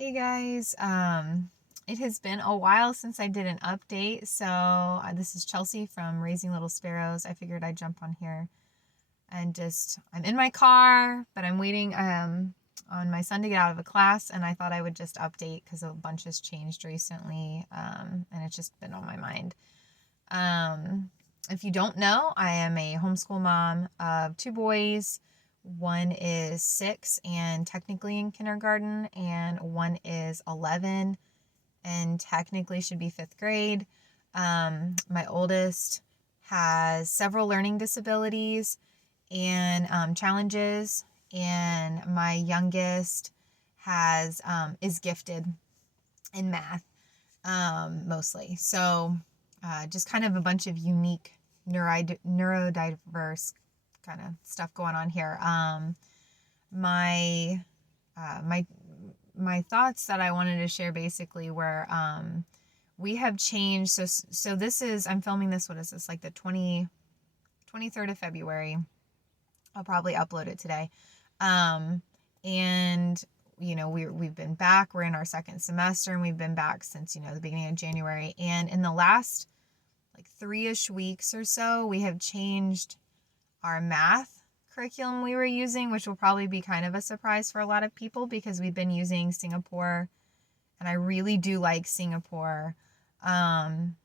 Hey guys, it has been a while since I did an update, so this is Chelsea from Raising Little Sparrows. I figured I'd jump on here and I'm in my car, but I'm waiting on my son to get out of a class, and I thought I would just update because a bunch has changed recently, and it's just been on my mind. If you don't know, I am a homeschool mom of two boys. One is 6 and technically in kindergarten, and one is 11 and technically should be 5th grade. My oldest has several learning disabilities and challenges, and my youngest is gifted in math, mostly. So just kind of a bunch of unique neurodiverse kind of stuff going on here. My my thoughts that I wanted to share basically were we have changed. So this is, I'm filming this, what is this, like the 23rd of February. I'll probably upload it today. And we've been back. We're in our second semester, and we've been back since the beginning of January. And in the last like 3-ish weeks or so, we have changed our math curriculum we were using, which will probably be kind of a surprise for a lot of people because we've been using Singapore, and I really do like Singapore. And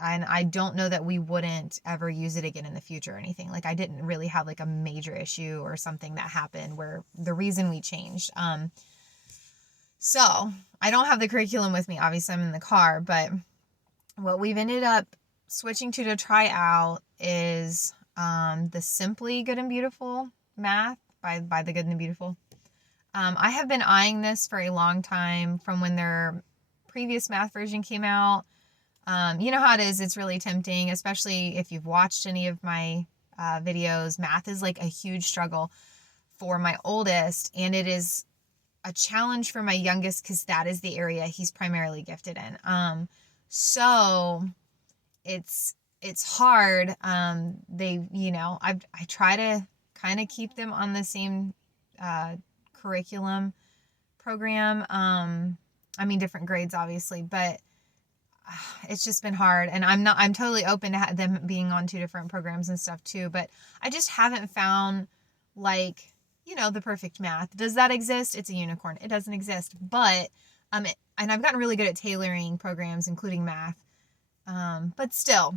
I don't know that we wouldn't ever use it again in the future or anything. Like, I didn't really have like a major issue or something that happened where the reason we changed. So I don't have the curriculum with me. Obviously, I'm in the car, but what we've ended up switching to try out is the Simply Good and Beautiful math by the Good and the Beautiful. I have been eyeing this for a long time from when their previous math version came out. You know how it is. It's really tempting, especially if you've watched any of my videos. Math is like a huge struggle for my oldest, and it is a challenge for my youngest because that is the area he's primarily gifted in. So it's hard. I try to kind of keep them on the same curriculum program. Different grades obviously, but it's just been hard, and I'm totally open to them being on 2 different programs and stuff too, but I just haven't found the perfect math. Does that exist? It's a unicorn. It doesn't exist, but and I've gotten really good at tailoring programs, including math. But still,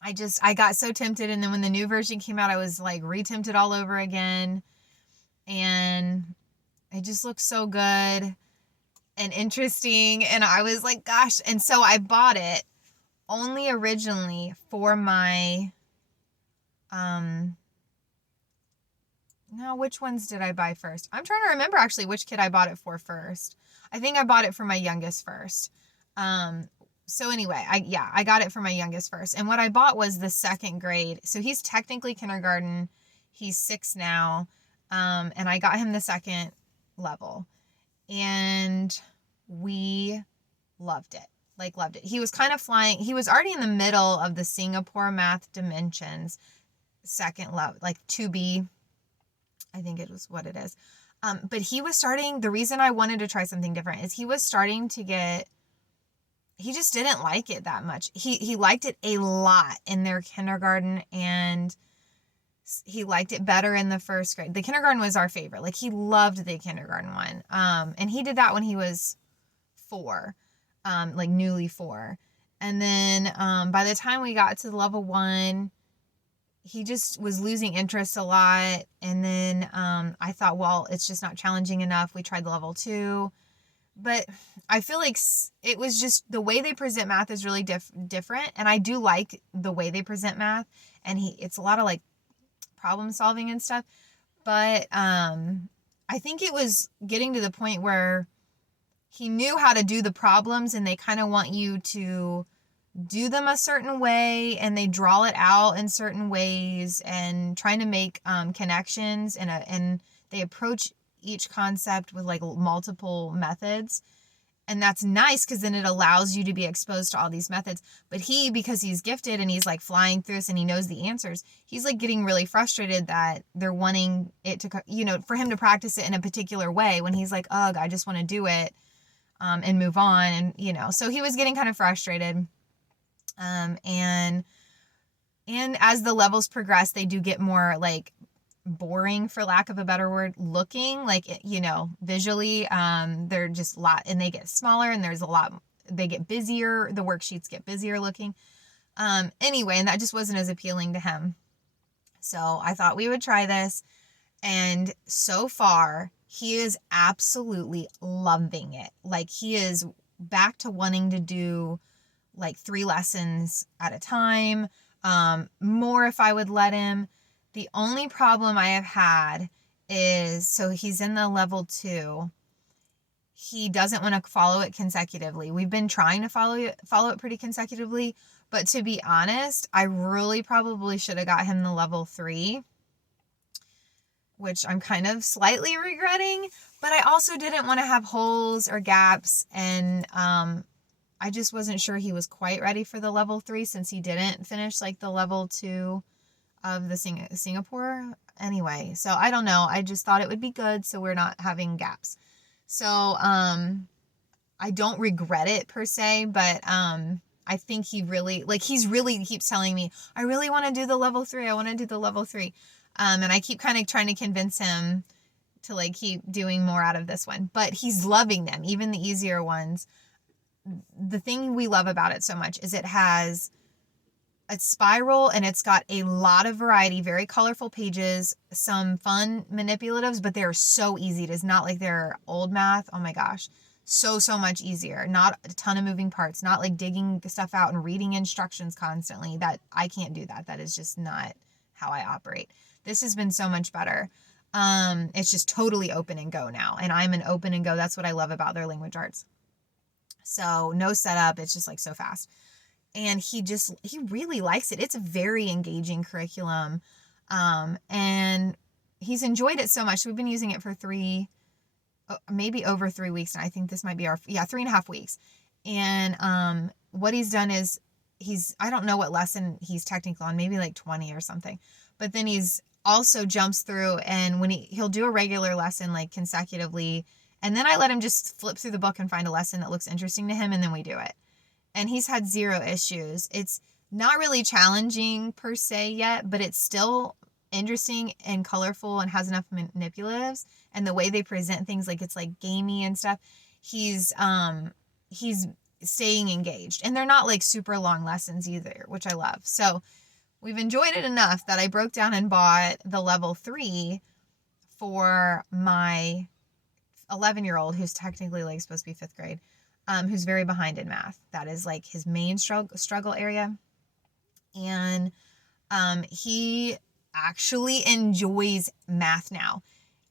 I got so tempted, and then when the new version came out, I was like re-tempted all over again, and it just looks so good and interesting, and I was like, gosh. And so I bought it only originally for my now which ones did I buy first? I'm trying to remember actually which kid I bought it for first. I think I bought it for my youngest first. So anyway, I got it for my youngest first, and what I bought was the 2nd grade. So he's technically kindergarten, he's 6 now, and I got him the 2nd level, and we loved it. He was kind of flying. He was already in the middle of the Singapore math dimensions 2nd level, like 2B, I think it was what it is. But he was starting, the reason I wanted to try something different is he was starting to he just didn't like it that much. He liked it a lot in their kindergarten, and he liked it better in the 1st grade. The kindergarten was our favorite. Like, he loved the kindergarten one. And he did that when he was 4, like newly 4. And then by the time we got to the level 1, he just was losing interest a lot. And then I thought, well, it's just not challenging enough. We tried the level 2. But I feel like it was just the way they present math is really different. And I do like the way they present math. And it's a lot of like problem solving and stuff. But I think it was getting to the point where he knew how to do the problems, and they kind of want you to do them a certain way, and they draw it out in certain ways, and trying to make connections, and they approach each concept with like multiple methods. And that's nice because then it allows you to be exposed to all these methods. But because he's gifted and he's like flying through this and he knows the answers, he's like getting really frustrated that they're wanting it to, for him to practice it in a particular way when he's like, ugh, I just want to do it and move on. And, so he was getting kind of frustrated. And as the levels progress, they do get more like boring, for lack of a better word, looking, like, visually. They're just a lot, and they get smaller, and there's a lot, they get busier, the worksheets get busier looking. Anyway, and that just wasn't as appealing to him. So I thought we would try this, and so far he is absolutely loving it. Like, he is back to wanting to do like 3 lessons at a time, more if I would let him. The only problem I have had is, so he's in the level 2. He doesn't want to follow it consecutively. We've been trying to follow it pretty consecutively, but to be honest, I really probably should have got him the level 3, which I'm kind of slightly regretting, but I also didn't want to have holes or gaps, and I just wasn't sure he was quite ready for the level 3 since he didn't finish like the level 2 of the Singapore. Anyway, so I don't know. I just thought it would be good so we're not having gaps. So I don't regret it per se, but I think he keeps telling me, I really want to do the level 3. I want to do the level 3. And I keep kind of trying to convince him to like keep doing more out of this one, but he's loving them, even the easier ones. The thing we love about it so much is it has a spiral, and it's got a lot of variety, very colorful pages, some fun manipulatives, but they're so easy. It is not like they're old math. Oh my gosh. So much easier. Not a ton of moving parts, not like digging stuff out and reading instructions constantly. That I can't do that. That is just not how I operate. This has been so much better. It's just totally open and go now. And I'm an open and go. That's what I love about their language arts. So no setup. It's just like so fast. And he really likes it. It's a very engaging curriculum. And he's enjoyed it so much. We've been using it for maybe over 3 weeks. And I think this might be 3.5 weeks. And what he's done is I don't know what lesson he's technically on, maybe like 20 or something. But then he's also jumps through, and when he'll do a regular lesson like consecutively. And then I let him just flip through the book and find a lesson that looks interesting to him, and then we do it. And he's had 0 issues. It's not really challenging per se yet, but it's still interesting and colorful and has enough manipulatives. And the way they present things, like it's like gamey and stuff, he's staying engaged. And they're not like super long lessons either, which I love. So we've enjoyed it enough that I broke down and bought the level 3 for my 11-year-old, who's technically like supposed to be 5th grade. Who's very behind in math. That is like his main struggle area. And he actually enjoys math now.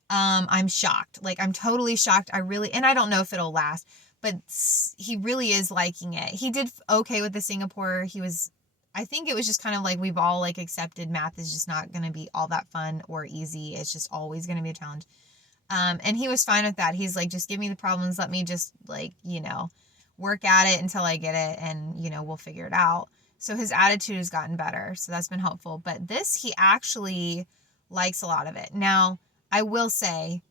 I'm shocked. Like, I'm totally shocked. And I don't know if it'll last, but he really is liking it. He did okay with the Singapore. I think it was just kind of like we've all like accepted math is just not going to be all that fun or easy. It's just always going to be a challenge. And he was fine with that. He's like, just give me the problems. Let me just like, work at it until I get it, and, we'll figure it out. So his attitude has gotten better. So that's been helpful. But this, he actually likes a lot of it. Now, I will say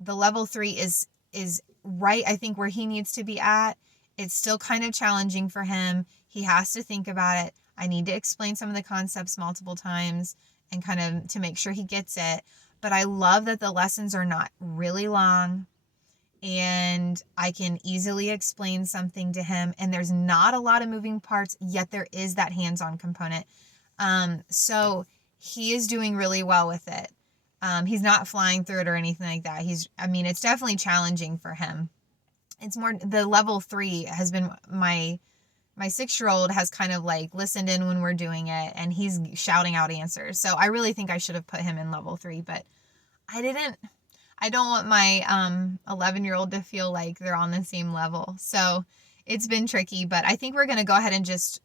the level 3 is right, I think, where he needs to be at. It's still kind of challenging for him. He has to think about it. I need to explain some of the concepts multiple times and kind of to make sure he gets it. But I love that the lessons are not really long, and I can easily explain something to him, and there's not a lot of moving parts, yet there is that hands-on component. So he is doing really well with it. He's not flying through it or anything like that. It's definitely challenging for him. It's more, the level 3 has been my 6-year-old has kind of like listened in when we're doing it, and he's shouting out answers. So I really think I should have put him in level 3, but I didn't. I don't want my 11-year-old to feel like they're on the same level. So it's been tricky, but I think we're going to go ahead and just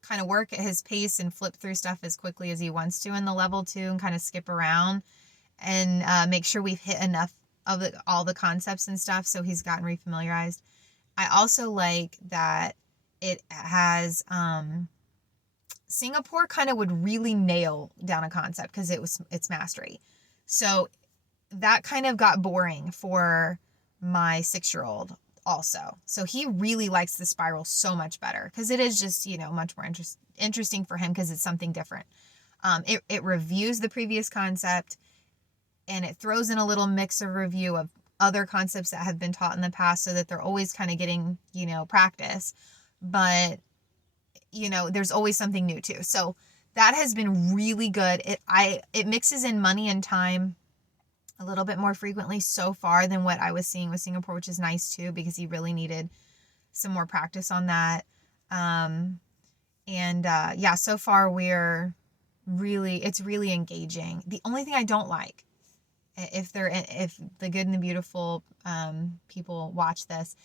kind of work at his pace and flip through stuff as quickly as he wants to in the level 2 and kind of skip around and make sure we've hit enough of all the concepts and stuff so he's gotten refamiliarized. I also like that it has, Singapore kind of would really nail down a concept because it's mastery. So that kind of got boring for my 6-year-old also. So he really likes the spiral so much better because it is just, much more interesting for him because it's something different. It reviews the previous concept, and it throws in a little mix of review of other concepts that have been taught in the past so that they're always kind of getting, practice. But, there's always something new too. So that has been really good. It mixes in money and time a little bit more frequently so far than what I was seeing with Singapore, which is nice too, because he really needed some more practice on that. Yeah, so far it's really engaging. The only thing I don't like, if the good and the beautiful people watch this,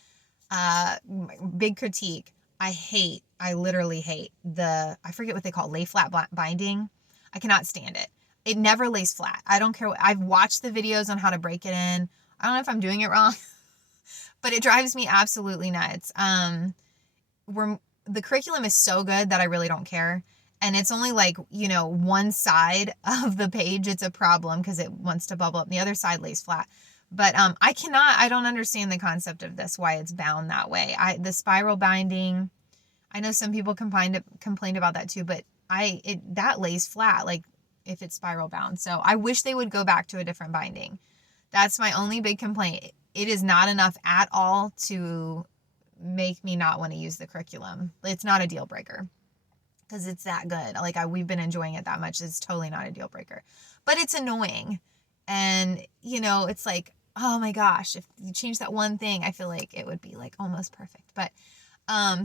big critique, I literally hate I forget what they call it, lay flat binding. I cannot stand it. It never lays flat. I don't care. I've watched the videos on how to break it in. I don't know if I'm doing it wrong, but it drives me absolutely nuts. The curriculum is so good that I really don't care. And it's only like, one side of the page, it's a problem because it wants to bubble up. The other side lays flat. But I don't understand the concept of this, why it's bound that way. The spiral binding, I know some people complained about that too, but that lays flat, like if it's spiral bound. So I wish they would go back to a different binding. That's my only big complaint. It is not enough at all to make me not want to use the curriculum. It's not a deal breaker because it's that good. Like we've been enjoying it that much. It's totally not a deal breaker, but it's annoying. And, it's like, oh my gosh, if you change that one thing, I feel like it would be like almost perfect. But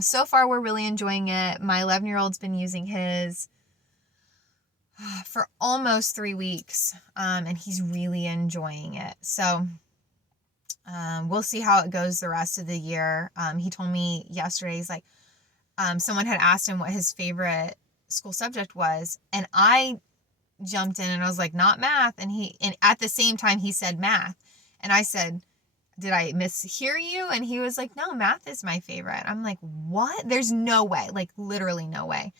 so far we're really enjoying it. My 11-year-old's been using his for almost 3 weeks, and he's really enjoying it. So we'll see how it goes the rest of the year. He told me yesterday, he's like, someone had asked him what his favorite school subject was, and I jumped in and I was like, not math. And at the same time he said math, and I said, did I mishear you? And he was like, no, math is my favorite. I'm like, what? There's no way, like literally no way.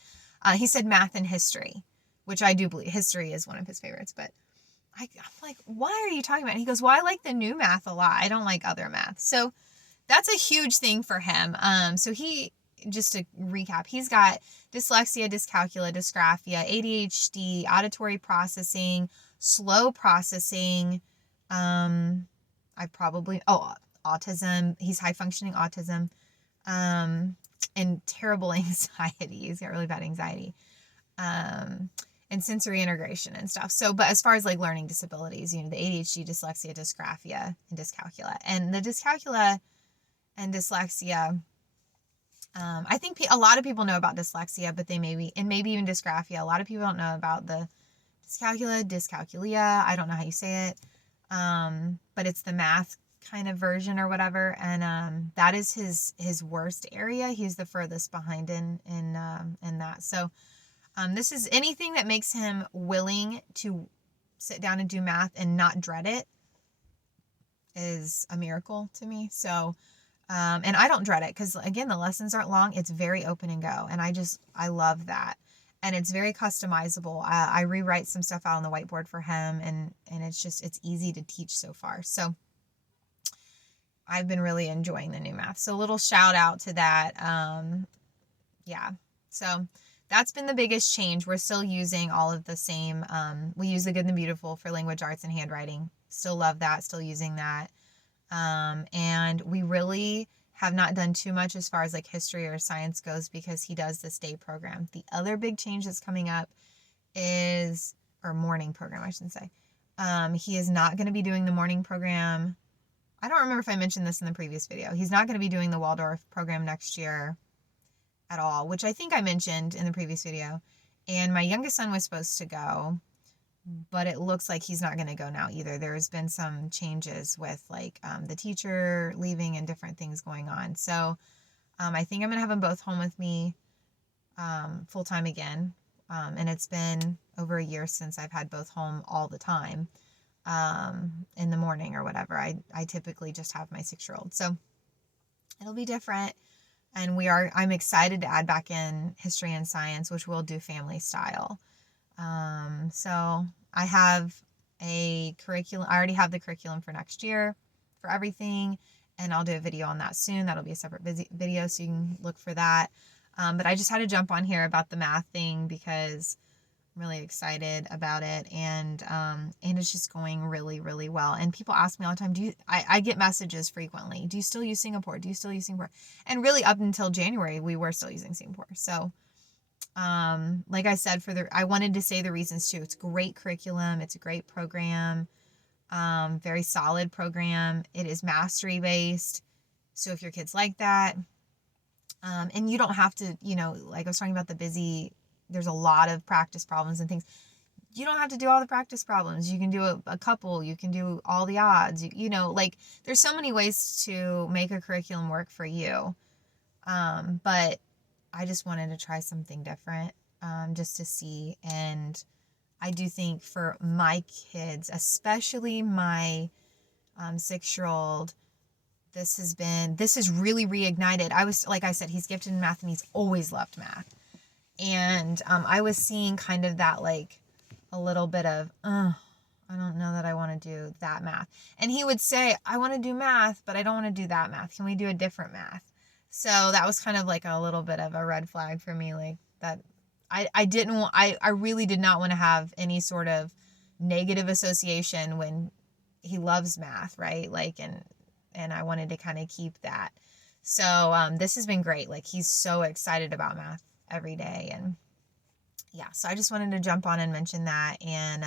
He said math and history, which I do believe history is one of his favorites, but I'm like, why are you talking about it? He goes, well, I like the new math a lot. I don't like other math. So that's a huge thing for him. So just to recap, he's got dyslexia, dyscalculia, dysgraphia, ADHD, auditory processing, slow processing, autism. He's high functioning autism, and terrible anxiety. He's got really bad anxiety, and sensory integration and stuff. So, but as far as like learning disabilities, the ADHD, dyslexia, dysgraphia, and dyscalculia, and the dyscalculia and dyslexia, I think a lot of people know about dyslexia, but maybe even dysgraphia. A lot of people don't know about the dyscalculia. I don't know how you say it. But it's the math kind of version or whatever. And, that is his worst area. He's the furthest behind in that. So, this is anything that makes him willing to sit down and do math and not dread it is a miracle to me. So, and I don't dread it because again, the lessons aren't long. It's very open and go. And I love that. And it's very customizable. I rewrite some stuff out on the whiteboard for him, and it's easy to teach so far. So I've been really enjoying the new math. So a little shout out to that. Yeah. So that's been the biggest change. We're still using all of the same, we use the Good and the Beautiful for language arts and handwriting. Still love that, still using that. And we really have not done too much as far as like history or science goes because he does this day program. The other big change that's coming up or morning program, I should say. He is not going to be doing the morning program. I don't remember if I mentioned this in the previous video. He's not going to be doing the Waldorf program next year at all, which I think I mentioned in the previous video. And my youngest son was supposed to go, but it looks like he's not going to go now either. There's been some changes with like the teacher leaving and different things going on. So I think I'm going to have them both home with me full time again. And it's been over a year since I've had both home all the time in the morning or whatever. I typically just have my 6-year-old. So It'll be different. And I'm excited to add back in history and science, which we'll do family style. So I have a curriculum. I already have the curriculum for next year for everything, and I'll do a video on that soon. That'll be a separate video, so you can look for that. But I just had to jump on here about the math thing because I'm really excited about it, and it's just going really, really well. And people ask me all the time, I get messages frequently, do you still use Singapore? Do you still use Singapore? And really up until January, we were still using Singapore. So like I said, I wanted to say the reasons too. It's great curriculum. It's a great program. Very solid program. It is mastery based. So if your kids like that, and you don't have to, like I was talking about there's a lot of practice problems and things. You don't have to do all the practice problems. You can do a couple, you can do all the odds, like there's so many ways to make a curriculum work for you. But I just wanted to try something different, just to see. And I do think for my kids, especially my 6-year-old, this has really reignited. Like I said, he's gifted in math and he's always loved math. And I was seeing kind of that, like a little bit of, I don't know that I want to do that math. And he would say, I want to do math, but I don't want to do that math. Can we do a different math? So that was kind of like a little bit of a red flag for me, like that I really did not want to have any sort of negative association when he loves math, right? Like, and I wanted to kind of keep that. So this has been great. Like, he's so excited about math every day. And yeah, so I just wanted to jump on and mention that. And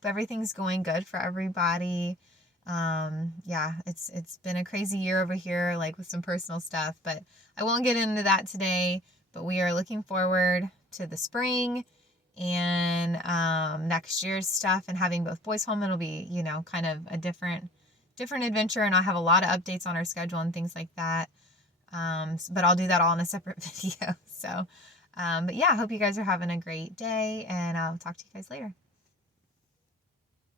but everything's going good for everybody. Yeah, it's been a crazy year over here, like with some personal stuff, but I won't get into that today. But we are looking forward to the spring and next year's stuff, and having both boys home. It'll be, kind of a different adventure, and I'll have a lot of updates on our schedule and things like that. But I'll do that all in a separate video. So, but yeah, I hope you guys are having a great day, and I'll talk to you guys later.